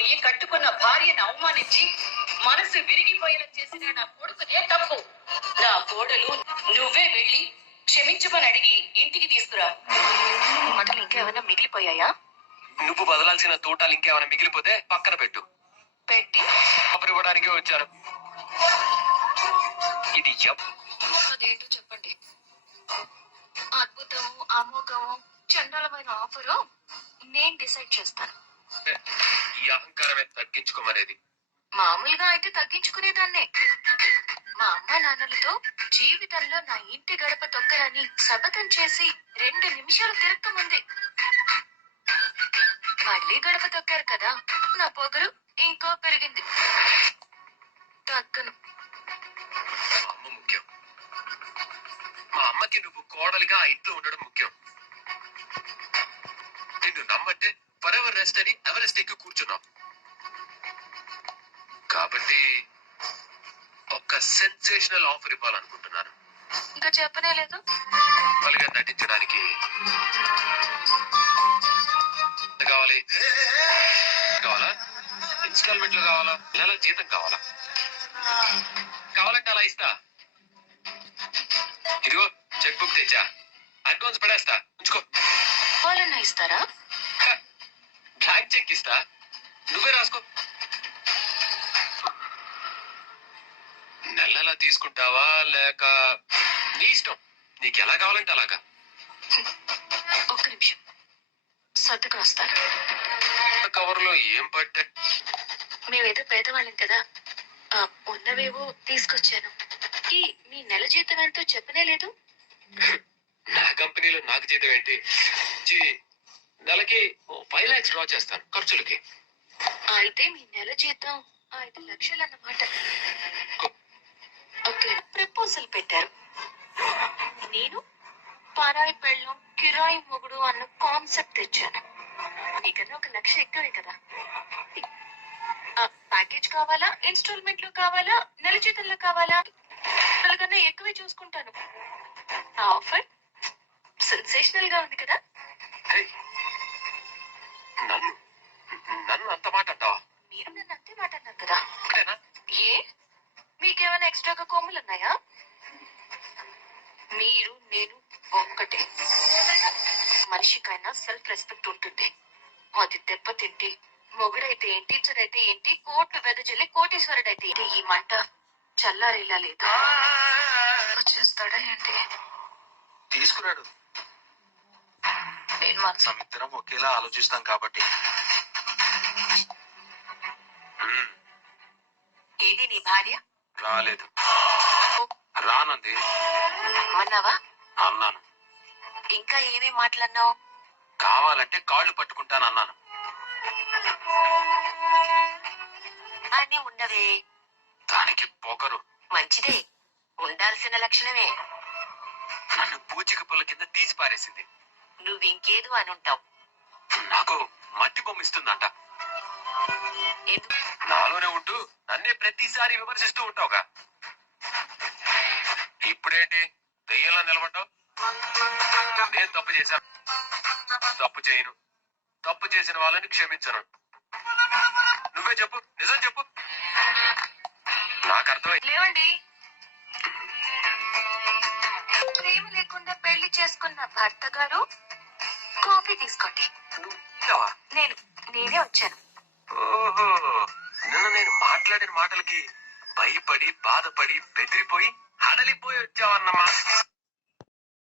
పోయి కట్టుకున్న భార్యను అవమానించి మనసు విరిగిపోయేలా చేసిన నా కొడుకుదే తప్పు. నా కోడలు నువ్వే వెళ్ళి క్షమించమని అడిగి ఇంటికి తీసుకురా. మాటలు ఇంకేమైనా మిగిలిపోయాయా? నువ్వు బదలాల్సిన తోటాలు ఇంకేమైనా మిగిలిపోతే పక్కన పెట్టు. పెట్టి అప్పుడు ఇవ్వడానికి వచ్చారు. ఇది అదేంటో చెప్పండి. అద్భుతము, అమోఘము, చండాలమైన ఆఫరు నేను డిసైడ్ చేస్తాను. ఈ అహంకారమే తగ్గించుకోమనేది. మామూలుగా అయితే తగ్గించుకునేదాన్నే. మా అమ్మ నాన్నలతో జీవితంలో నా ఇంటి గడప తొక్కరని శపథం చేసి 2 నిమిషాలు తిరక్కముంది మళ్ళీ గడప తొక్కారు కదా, నా పొగరు ఇంకో పెరిగింది. తగ్గను. అమ్మ ముఖ్యం. మా అమ్మకి నువ్వు కోడలిగా ఆ ఇంట్లో ఉండడం ముఖ్యం. నిన్ను నమ్మంటే ఫర్ ఎవర్ రెస్ట్ అని ఎవరెస్ట్ ఎక్కి కూర్చున్నావు. కాబట్టి ఒక సెన్సేషనల్ ఆఫర్ ఇవ్వాలనుకుంటున్నాను. ఇంకా చెప్పనే లేదు. పలిగా నటించడానికి కావాలి. కావాలా? ఇన్స్టాల్మెంట్ లో కావాలా? నెల జీతం కావాలా? కావాలంటే అలా ఇస్తా. ఇదిగో చెక్ బుక్ తెచ్చా, అడ్వాన్స్ పడేస్తా, ఉంచుకో. వాళ్ళన్నా ఇస్తారా? బ్లాంక్ చెక్ ఇస్తా, నువ్వే రాసుకో. నెలలా తీసుకుంటావా లేక నీ ఇష్టం, నీకు ఎలా కావాలంటే అలాగా. ఒక్క నిమిషం సర్దుకు వస్తాను. కవర్ లో ఏం పట్టా? మేమేదో పేదవాళ్ళం కదా, ఉన్నవేవో తీసుకొచ్చాను. ఈ మీ నెల జీతం ఎంతో చెప్పనే లేదు. నా కంపెనీలో నాకు జీతం ఏంటి? నెలకి 5 lakhs డ్రా చేస్తాను ఖర్చులకి. అయితే మీ నెల జీతం 5 లక్షలు అన్నమాట. ఓకే, ప్రపోజల్ పెట్టారు. నేను పరాయి పెళ్ళం కిరాయి మొగుడు అన్న కాన్సెప్ట్ తెచ్చాను. నీకన్నా 1 లక్ష ఎక్కువే కదా. ప్యాకేజ్ కావాలా, ఇన్స్టాల్మెంట్ లో కావాలా, నెల జీతంలో కావాలా? కన్నా ఎక్కువే చూసుకుంటాను. ఆ ఆఫర్ సెన్సేషనల్ గా ఉంది కదా. నన్ను అంత మాట అంటావా? మీరు నన్ను అంతే మాట అన్నారు కదా. ఏ మీకేమైనా ఎక్స్ట్రాగా కొమ్ములు ఉన్నాయా? మీరు నేను ఒక్కటే. మనిషికైనా సెల్ఫ్ రెస్పెక్ట్ ఉంటుంది. అది దెబ్బతింటే మొగుడైతే ఏంటి, టీచర్ ఏంటి, కోట్లు వెదజల్లి కోటీశ్వరుడైతే ఏంటి, ఈ మంట చల్లారేలా లేదు. వచ్చేస్తాడా ఏంటి? తీసుకున్నాడు. నేను మాత్రం ఇద్దరం ఒకేలా ఆలోచిస్తాం కాబట్టి. ఏది నీ భార్య? రాలేదు. రానంది. అన్నావా? అన్నాను. ఇంకా ఏమేం మాట్లాడినావు? కావాలంటే కాళ్ళు పట్టుకుంటాను అన్నాను. అన్నీ ఉండవే. దానికి పొగరు. మంచిదే, ఉండాల్సిన లక్షణమే. నన్ను పూచిక పుల్ల కింద తీసి పారేసింది. నువ్వింకేదో అని ఉంటావు. నాకు మట్టి బొమ్మిస్తుందంట. నాలోనే ఉంటూ నన్నే ప్రతిసారి విమర్శిస్తూ ఉంటావుగా. ఇప్పుడేంటి దయ్యంలా నిలబడ్డావు? నేను తప్పు చేశాను, తప్పు చేయను, తప్పు చేసిన వాళ్ళని క్షమించను. నువ్వే చెప్పు, నిజం చెప్పు. నాకు అర్థమైంది. లేవండి. ప్రేమ లేకుండా పెళ్లి చేసుకున్న భర్త గారు కాఫీ తీసుకోండి. నేనే వచ్చాను. ఓహో, నిన్న నేను మాట్లాడిన మాటలకి భయపడి బాధపడి బెదిరిపోయి హడలిపోయి వచ్చావన్నమా?